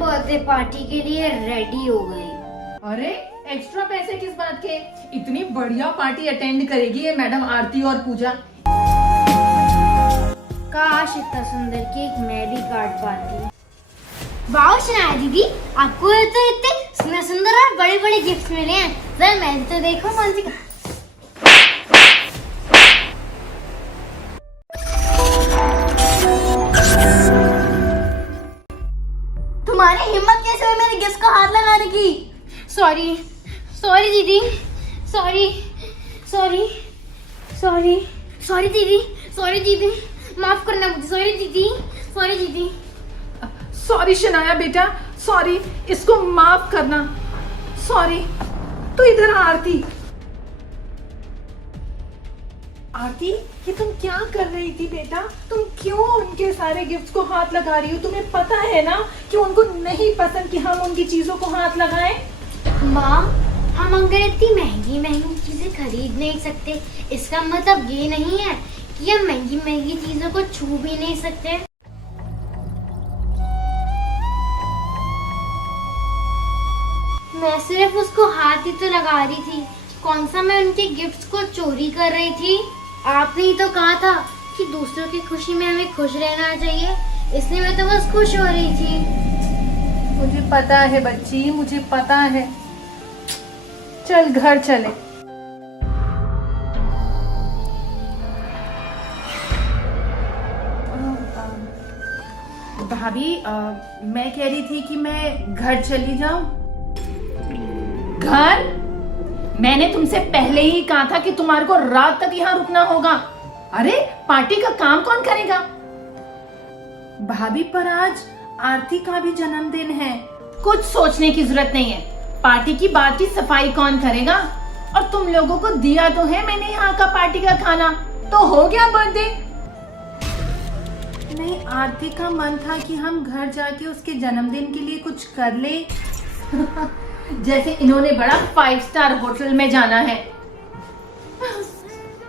Birthday party के लिए ready हो गई। अरे एक्स्ट्रा पैसे किस बात के? इतनी बढ़िया पार्टी अटेंड करेगी ये मैडम आरती और पूजा। काश इतना सुंदर केक मैं भी काट पाती। वाह शनाया दीदी, आपको तो इतने सुंदर सुंदर और बड़े बड़े गिफ्ट मिले हैं। जरा मैं तो देखो कौन सी। तुम्हारी हिम्मत कैसे हुई मेरे गिफ्ट को हाथ लगाने की? सॉरी सॉरी दीदी, सॉरी सॉरी सॉरी सॉरी दीदी, सॉरी दीदी, माफ करना मुझे। सॉरी दीदी, सॉरी दीदी। सॉरी शनाया बेटा, सॉरी, इसको माफ करना। सॉरी। तो इधर आ आरती। आरती, ये तुम क्या कर रही थी बेटा? तुम क्यों उनके सारे गिफ्ट्स को हाथ लगा रही हो? तुम्हें पता है ना कि उनको नहीं पसंद कि हम उनकी चीजों को हाथ लगाएं। माँ, हम अगर इतनी महंगी महंगी चीजें खरीद नहीं सकते, इसका मतलब ये नहीं है कि हम महंगी महंगी चीजों को छू भी नहीं सकते। मैं सिर्फ उसको हाथ ही तो लगा रही थी, कौन सा मैं उनके गिफ्ट्स को चोरी कर रही थी। आपने ही तो कहा था कि दूसरों की खुशी में हमें खुश रहना चाहिए, इसलिए मैं तो बस खुश हो रही थी। मुझे पता है बच्ची, मुझे पता है। चल घर चले। भाभी, मैं कह रही थी कि मैं घर चली जाऊं। घर? मैंने तुमसे पहले ही कहा था कि तुम्हारे को रात तक यहाँ रुकना होगा। अरे पार्टी का काम कौन करेगा? भाभी, पर आज आरती का भी जन्मदिन है। कुछ सोचने की जरूरत नहीं है। पार्टी की बात की सफाई कौन करेगा? और तुम लोगों को दिया तो है मैंने यहाँ का पार्टी का खाना, तो हो गया बर्थडे। नहीं, आरती का मन था कि हम घर जाके उसके जन्मदिन के लिए कुछ कर ले। जैसे इन्होंने बड़ा 5 स्टार होटल में जाना है,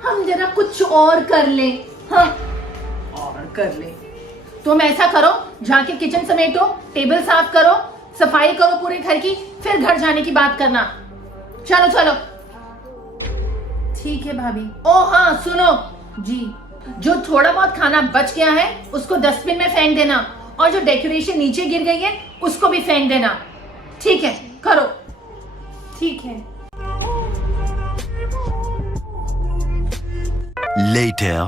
हम जरा कुछ और कर ले। हाँ, और कर ले। तुम ऐसा करो, जाके किचन समेटो, टेबल साफ करो, सफाई करो पूरे घर की, फिर घर जाने की बात करना। चलो चलो। ठीक है भाभी। ओ हाँ सुनो जी, जो थोड़ा बहुत खाना बच गया है उसको डस्टबिन में फेंक देना, और जो डेकोरेशन नीचे गिर गई है उसको भी फेंक देना। ठीक है, करो। ठीक है। Later.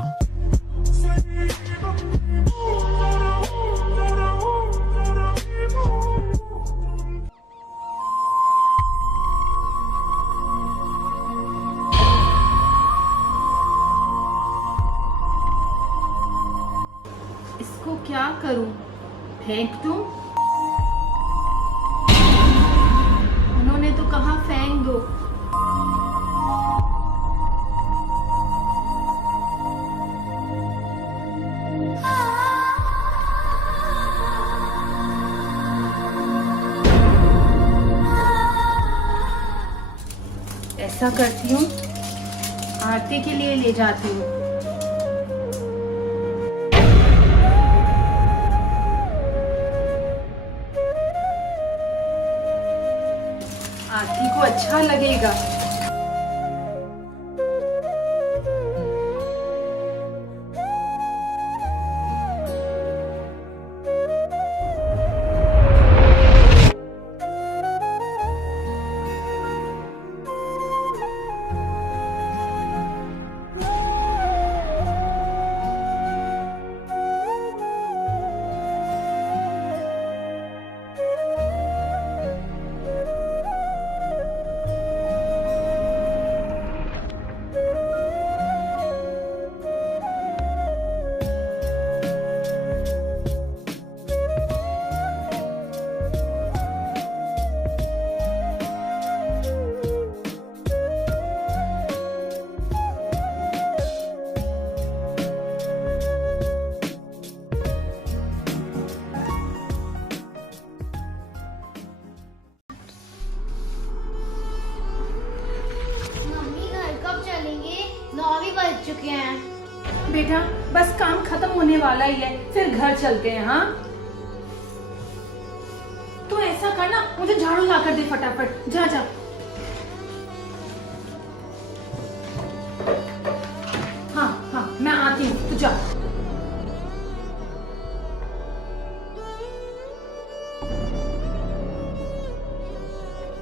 इसको क्या करूं? फेंक दूं? उन्होंने तो कहा फेंक दो। ऐसा करती हूँ, आरती के लिए ले जाती हूँ। आरती को अच्छा लगेगा। चुके हैं। बेटा बस काम खत्म होने वाला ही है, फिर घर चलते हैं। हाँ तू ऐसा करना, मुझे झाड़ू ला कर दे फटाफट। जा जा। हाँ हाँ मैं आती हूँ, तू जा।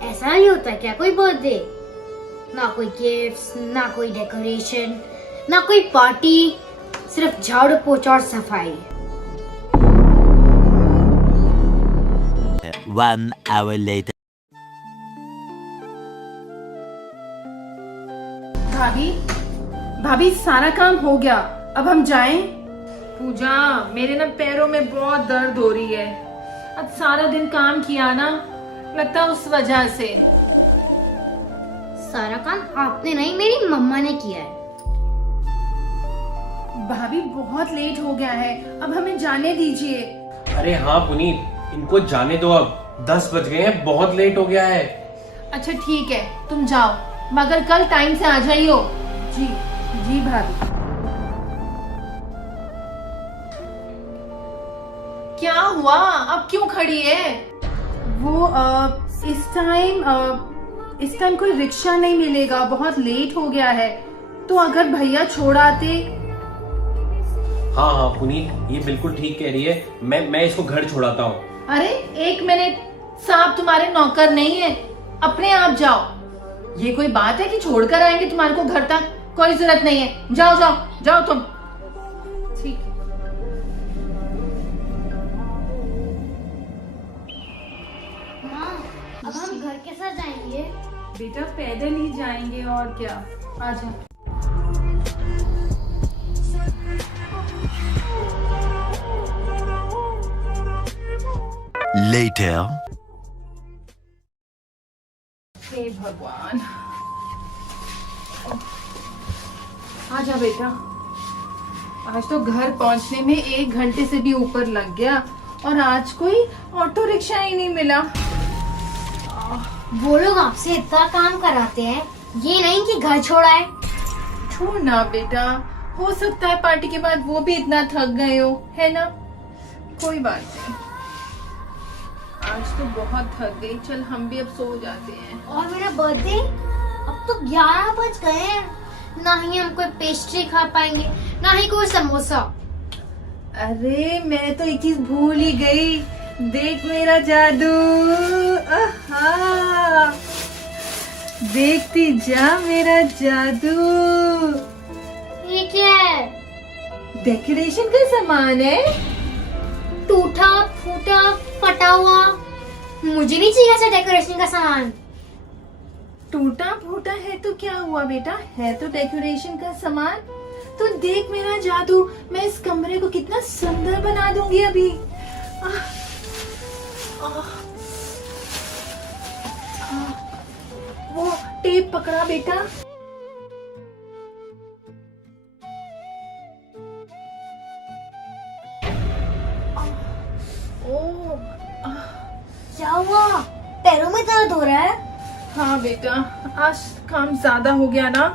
ऐसा नहीं होता क्या कोई बर्थडे? ना कोई गिफ्ट्स, ना कोई डेकोरेशन, ना कोई पार्टी, सिर्फ झाड़ू पोछा और सफाई। 1 hour later. भाभी भाभी सारा काम हो गया, अब हम जाएं? पूजा, मेरे ना पैरों में बहुत दर्द हो रही है। अब सारा दिन काम किया ना, लगता उस वजह से। सारा काम आपने नहीं, मेरी मम्मा ने किया है। भाभी बहुत लेट हो गया है, अब हमें जाने दीजिए। अरे हाँ पुनीत, इनको जाने दो, अब 10 बज गए हैं, बहुत लेट हो गया है। अच्छा ठीक है, तुम जाओ, मगर कल टाइम से आ जाइयो। जी जी भाभी। क्या हुआ, अब क्यों खड़ी है? वो इस टाइम कोई रिक्शा नहीं मिलेगा, बहुत लेट हो गया है। तो अगर भैया छोड़ आते। हाँ हाँ पुनीत, ये बिल्कुल ठीक कह रही है, मैं इसको घर छोड़ाता हूँ। अरे 1 मिनट, साहब तुम्हारे नौकर नहीं है, अपने आप जाओ। ये कोई बात है कि छोड़कर आएंगे तुम्हारे को घर तक? कोई जरूरत नहीं है, जाओ जाओ जाओ तुम। ठीक है। माँ, अब हम घर के साथ जाएंगे? बेटा पैदल ही जाएंगे और क्या, आजा। Later. हे भगवान, आजा बेटा। आज तो घर पहुंचने में 1 घंटे से भी ऊपर लग गया, और आज कोई ऑटो रिक्शा ही नहीं मिला। वो लोग आपसे इतना काम कराते हैं, ये नहीं कि घर छोड़ाए। छोड़ ना बेटा, हो सकता है पार्टी के बाद वो भी इतना थक गए हो, है ना? कोई बात नहीं, आज तो बहुत थक गई। चल हम भी अब सो जाते हैं। और मेरा बर्थडे? अब तो 11 बज गए हैं, ना ही हम कोई पेस्ट्री खा पाएंगे, ना ही कोई समोसा। अरे मैं तो एक चीज भूल ही गई, देख मेरा जादू। आहा, देखती जा मेरा जादू। ये क्या है? डेकोरेशन का सामान है। टूटा फूटा फटा हुआ, मुझे नहीं चाहिए ऐसा डेकोरेशन का सामान। टूटा फूटा है तो क्या हुआ बेटा, है तो डेकोरेशन का सामान। तो देख मेरा जादू, मैं इस कमरे को कितना सुंदर बना दूंगी अभी। आह, आह, आह, वो टेप पकड़ा बेटा। ओह, क्या हुआ? पैरों में दर्द हो रहा है? हाँ बेटा, आज काम ज्यादा हो गया ना,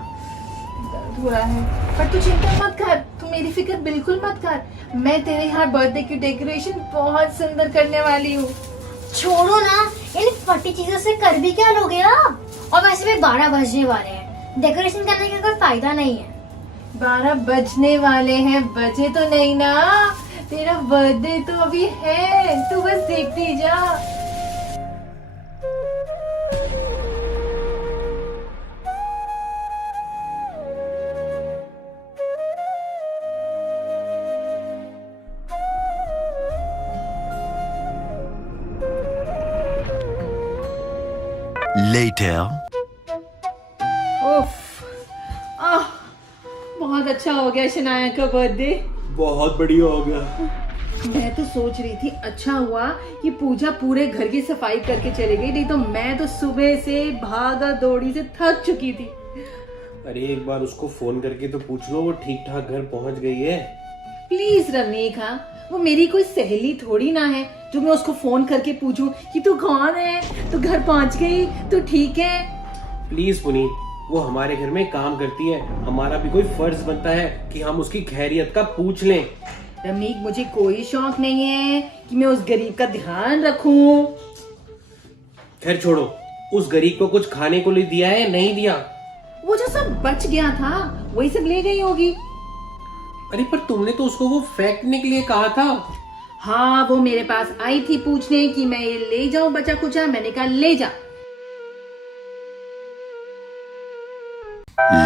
दर्द हो रहा है। पर तू चिंता मत कर, तू मेरी फिक्र बिल्कुल मत कर। मैं तेरे यहाँ बर्थडे की डेकोरेशन बहुत सुंदर करने वाली हूँ। छोड़ो ना, इन फटी चीजों से कर भी क्या लोगे आप? और वैसे भी 12 बजने वाले हैं, डेकोरेशन करने का कोई फायदा नहीं है। 12 बजने वाले हैं, बजे तो नहीं ना, तेरा बर्थडे तो अभी है, तू बस देखती जा। Later. उफ, बहुत अच्छा हो गया शनाया का बर्थडे। बहुत बढ़िया हो गया। मैं तो सोच रही थी अच्छा हुआ कि पूजा पूरे घर की सफाई करके चली गई, नहीं तो मैं तो सुबह से भागा दौड़ी से थक चुकी थी। अरे एक बार उसको फोन करके तो पूछ लो, वो ठीक ठाक घर पहुंच गई है। प्लीज रवनीका, वो मेरी कोई सहेली थोड़ी ना है जो मैं उसको फोन करके पूछूं कि तू कौन है, तू घर पहुंच गई, तू ठीक है। प्लीज पुनीत, वो हमारे घर में काम करती है, हमारा भी कोई फर्ज बनता है कि हम उसकी खैरियत का पूछ लें। रवनीक, मुझे कोई शौक नहीं है कि मैं उस गरीब का ध्यान रखूं। खैर छोड़ो, उस गरीब को कुछ खाने को लिए दिया है या नहीं दिया? वो जो सब बच गया था वही सब ले गई होगी। अरे पर तुमने तो उसको वो फेंकने के लिए कहा था। हाँ, वो मेरे पास आई थी पूछने कि मैं ये ले जाऊं बचा कुचा, मैंने कहा ले जा।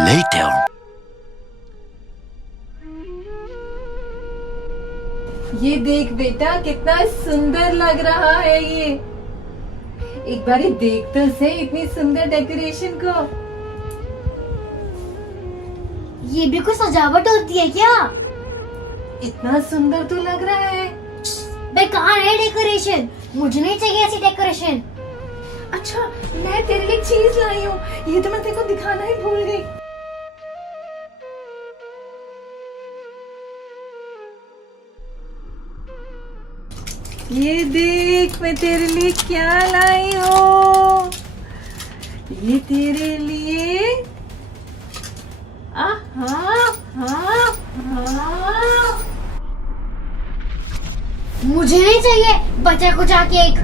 Later. ये देख बेटा कितना सुंदर लग रहा है ये। एक बार देख तो सही इतनी सुंदर डेकोरेशन को। ये भी कोई सजावट होती है क्या? इतना सुंदर तो लग रहा है। बेकार है डेकोरेशन, मुझे नहीं चाहिए ऐसी डेकोरेशन। अच्छा, मैं तेरे लिए चीज लाई हूँ, ये तो मैं तेरे को दिखाना ही भूल गई। ये देख मैं तेरे लिए क्या लाई हूँ। ये तेरे लिए मुझे नहीं चाहिए बचा कुचा cake.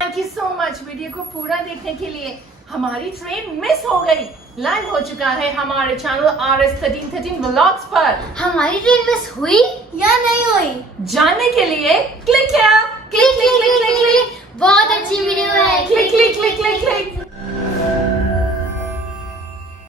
Thank you so much video को पूरा देखने के लिए। हमारी ट्रेन मिस हो गई, लाइव हो चुका है हमारे चैनल RS1313 व्लॉग्स पर। हमारी ट्रेन मिस हुई या नहीं हुई जानने के लिए क्लिक किया। Click click click click. बहुत अच्छी वीडियो है। Click click click click click.